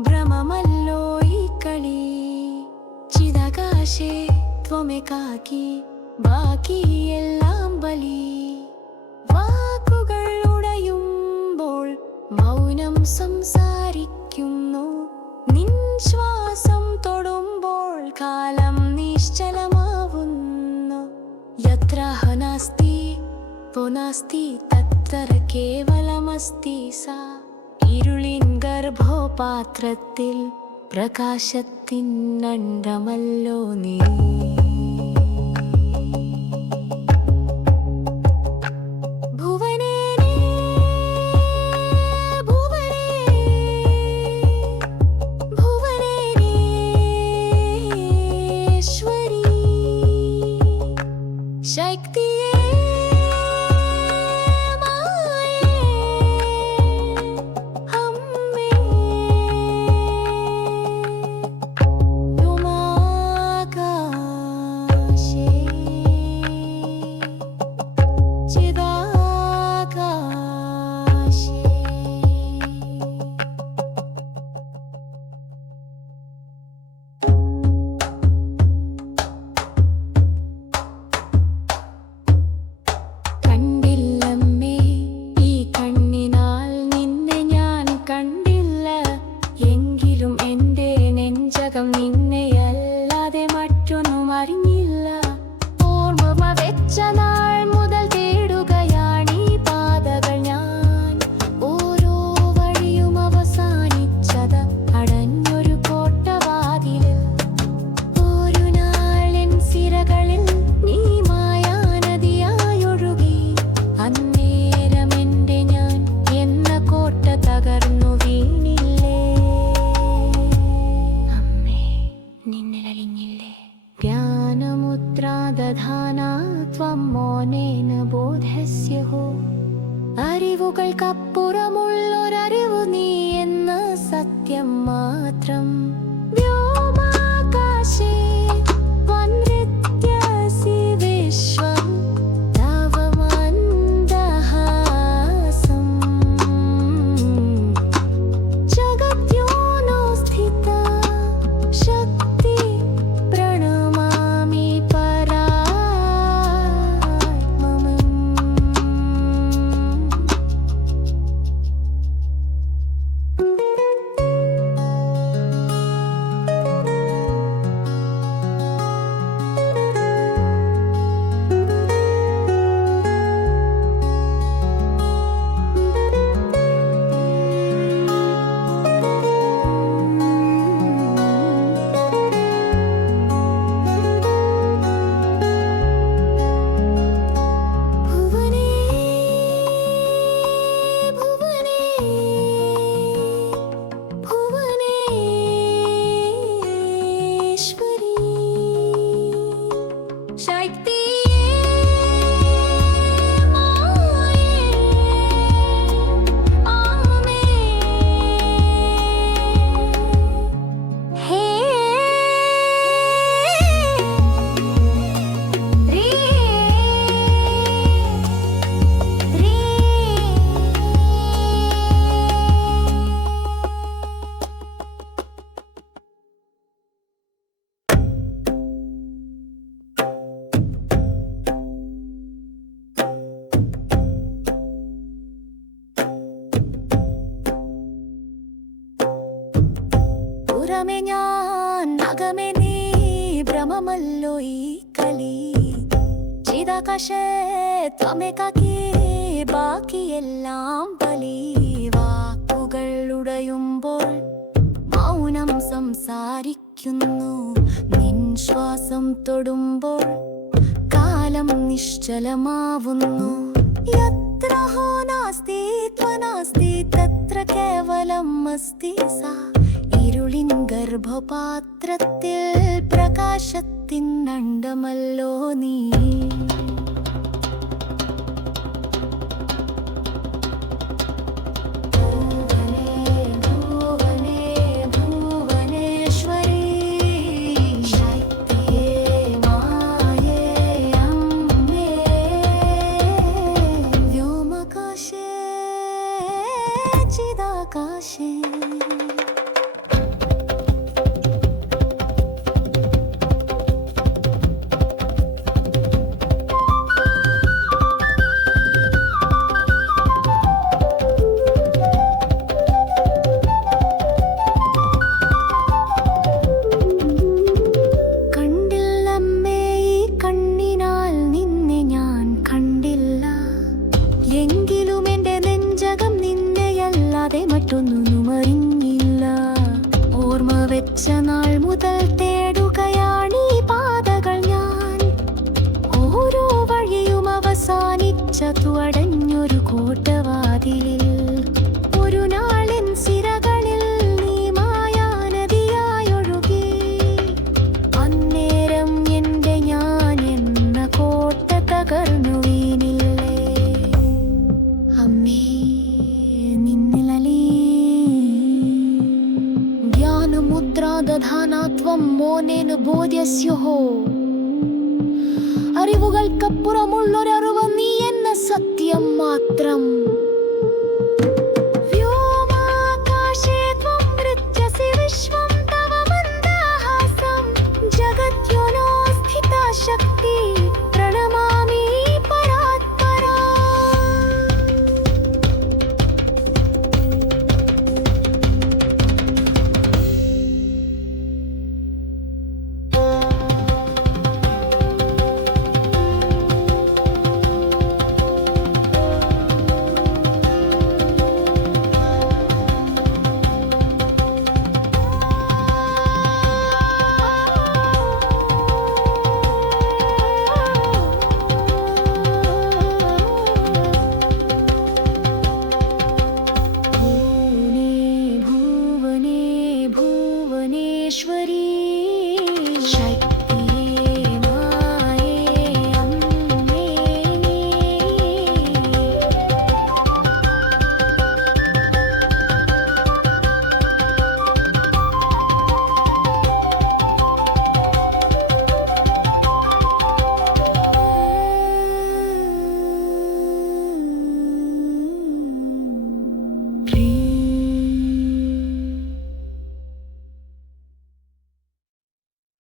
ഭ്രമമല്ലോ ഈ കളി. ചിതകാശേ ബാക്കി എല്ലാം ബലി. വാക്കുകൾ ഉടയുമ്പോൾ മൗനം സംസാരിക്കുന്നു. നിൻ ശ്വാസം തൊടുമ്പോൾ കാലം നിശ്ചലമാവുന്നു. യത്ര നാസ്തി പുനാസ്തി തത്ര കേവലമസ്തി സാ. ഗർഭോപാത്രത്തിൽ പ്രകാശത്തിൻ അണ്ടമല്ലോ നീ. ബോധസ്യ ഹോ ishq ചിതാകാശേ ത്വമെക്കാക്കി ബാക്കിയെല്ലാം ബലി വാക്കുകൾ ഉടയുമ്പോൾ മൗനം സംസാരിക്കുന്നു. നിൻ ശ്വാസം തൊടുമ്പോൾ കാലം നിശ്ചലമാവുന്നു. യത്ര ഹോ നാസ്തി ത്വനാസ്തി തത്ര കേവലം അസ്തി സാ. ഇരുളിൻ ഗർഭപാത്രത്തിൽ പ്രകാശത്തിൻ അണ്ടമല്ലോ നീ. ബോധ്യസ്യുഹോ അറിവുകൾക്കപ്പുറമുള്ളൊരറിവ് നീ എന്ന സത്യം മാത്രം.